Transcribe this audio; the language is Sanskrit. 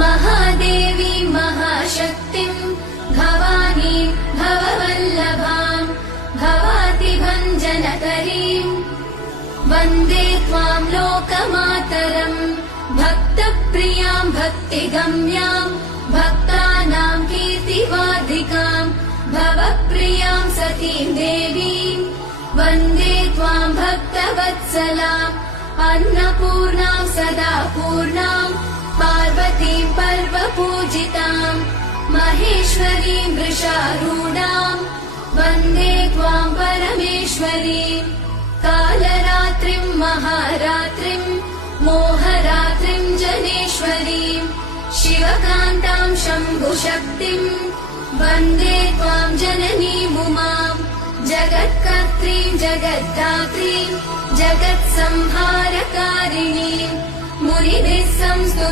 महादेवी महाशक्तिम् भवानीं भववल्लभाम् भवातिभञ्जनकरीम् वन्दे त्वाम् लोकमातरम् भक्तप्रियाम् भक्तिगम्याम् भक्तानां कीर्तिवादिकाम् भवप्रियाम् सतीम् देवीम् वन्दे त्वाम् भक्तवत्सलाम् अन्नपूर्णाम् सदा पूर्णाम् पार्वतीम् पर्वपूजिताम् महेश्वरीम् वृषारूढाम् वन्दे त्वाम् परमेश्वरीम् कालरात्रिम् महारात्रिम् मोहरात्रिम् जनेश्वरीम् शिवकान्ताम् शम्भुशक्तिम् वन्दे त्वाम् जननीमुमाम् जगत्कर्त्रीम् जगद्धात्रीम् जगत्संहारकारिणीम् मुनिभिः संस्तुता